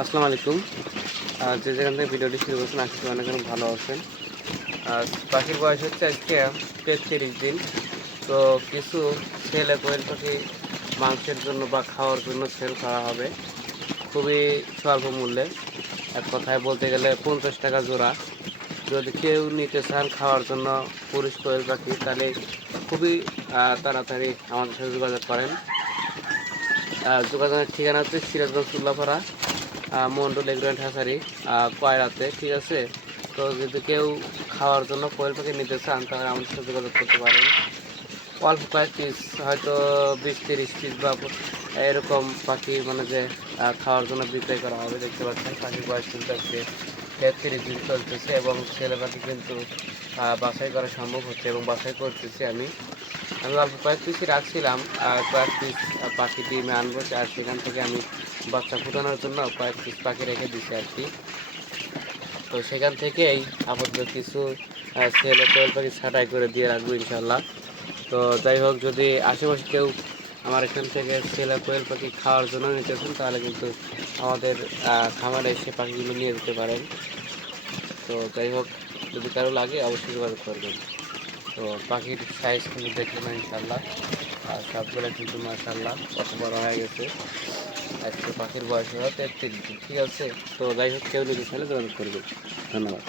আসসালামু আলাইকুম। যে যেখান থেকে ভিডিওটি শুরু করছেন, আশা করি অনেক অনেক ভালো আছেন। আর পাখির বয়স হচ্ছে আজকে তেত্রিশ দিন। তো কিছু ছেলে কোয়েল পাখি মাংসের জন্য বা খাওয়ার জন্য সেল করা হবে। খুবই স্বল্প মূল্যে এক কথায় বলতে গেলে পঞ্চাশ টাকা জোড়া। যদি কেউ নিতে চান খাওয়ার জন্য পুরুষ কোয়েল পাখি তাহলে খুবই তাড়াতাড়ি আমাদের সাথে যোগাযোগ করেন। যোগাযোগের ঠিকানা হচ্ছে সিরাজগঞ্জ উল্লাপাড়া মন্ডল এগ্রেন্ট হাসারি কয়রাতে ঠিক আছে? তো যদি কেউ খাওয়ার জন্য কোয়েল পাখি নিতে চান, তাহলে আমাদের সাথে যোগাযোগ করতে পারেন। অল্প কয়েক পিস হয়তো বিশ তিরিশ পিস বা এরকম পাখি মানে যে খাওয়ার জন্য বিক্রয় করা হবে, দেখতে পাচ্ছেন, পাখির বয়স কিন্তু আজকে তেত্রিশ দিন চলতেছে এবং ছেলে পাখি কিন্তু বাছাই করা সম্ভব হচ্ছে এবং বাছাই করতেছি আমি। আমি কয়েক পিসই রাখছিলাম, আর কয়েক পিস পাখি ডিমে আনব, আর সেখান থেকে আমি বাচ্চা ফুটানোর জন্য কয়েক পিস পাখি রেখে দিছি আর কি। তো সেখান থেকেই আপাতত কিছু ছেলে কোয়েল পাখি ছাঁটাই করে দিয়ে রাখব ইনশাল্লাহ তো যাই হোক, যদি আশেপাশে কেউ আমার এখান থেকে ছেলে কোয়েল পাখি খাওয়ার জন্য নিতেছেন তাহলে কিন্তু আমাদের খামারে এসে পাখিগুলো নিয়ে যেতে পারেন। তো যাই হোক, যদি কারও লাগে, অবশ্যই যোগাযোগ করবেন। তো পাখির সাইজ কিন্তু দেখবেন ইনশাল্লাহ আর সবগুলো কিন্তু মাশাল্লাহ কত বড় হয়ে গেছে। আজকে পাখির বয়স হলো তেত্রিশ ঠিক আছে? তো যাই হোক, কেউ যদি তাহলে যোগাযোগ করবে। ধন্যবাদ।